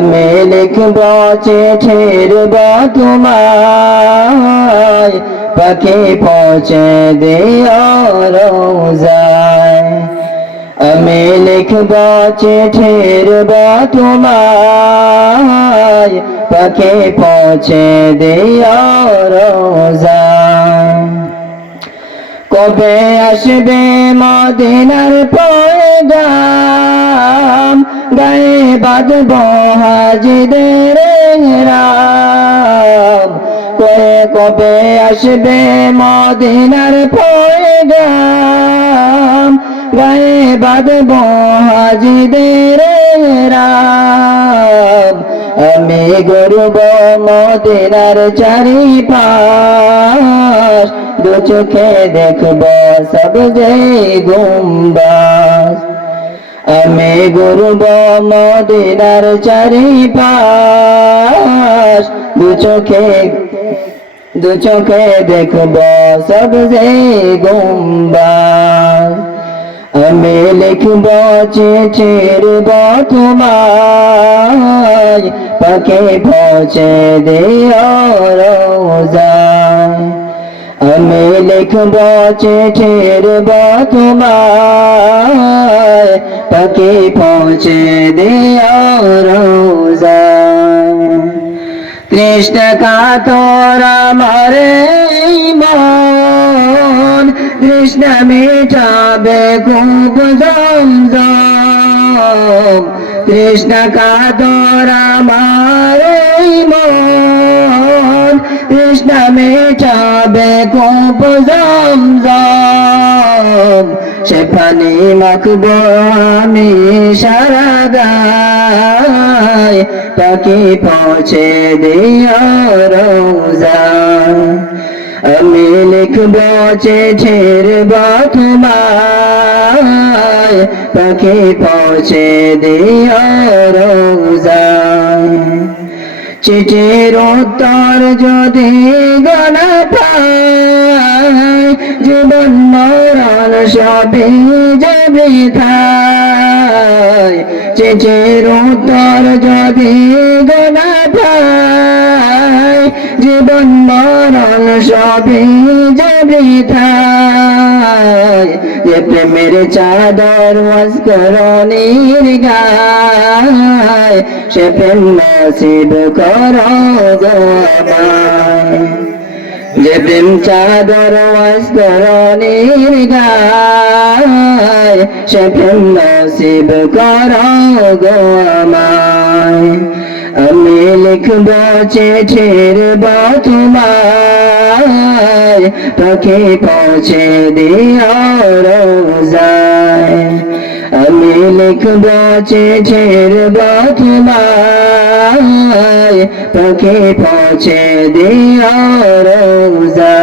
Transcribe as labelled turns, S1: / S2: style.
S1: আমি লিখব চিঠির তোমায় পাখি পৌঁছে দিও রোজায়। আমি লিখব চিঠির তোমায় পাখি পৌঁছে দিও রোজায়। কবে আসবে মদিনার পয়গাম? গায়ে বাঁধব হাজিদের রাম। কয়ে কবে আসবে মদিনার পয়গাম? গায়ে বাঁধব হাজিদের রাম। আমি গরুব মদিনার চারি পাশ দু চোখে দেখব সব যে গুম্বাস আমি গরুব মদিনার চারি পাশ দু চোখে দু চোখে দেখব সব যে আমি লিখব চিঠির তোমায় পাখি পৌঁছে দিও রোজায়। আমি লিখব চিঠির তোমায় পাখি পৌঁছে দিও রোজায় কৃষ্ণ কাতর মারে মন, কৃষ্ণ মিটাবে খুব জমজম। কৃষ্ণ কাতর মারে মন খুব জমজম সে পানি মাখব আমি সারা গায়। পাখি পৌঁছে দিও রোজায় আমি লিখব চিঠির বথমায় পাখি পৌঁছে দিও রোজায় চিঠির উত্তর যদি গণা পায় জীবন মরণ সবই যাবে থায় চিঠির উত্তর যদি গণা পায় জীবন মরণ সবই যাবে থায় যে প্রেমের চাদর মস্করণীর গায়, সে প্রেম নসিব কর যে প্রেম চাদর মস্করণীর গায়, সে প্রেম নসিব কর গো আমি লিখব চিঠির বতুমায় পাখি পৌঁছে দিও রোজায়। আমি লিখব চিঠির বতুমায় পাখি পৌঁছে দিও রোজায়।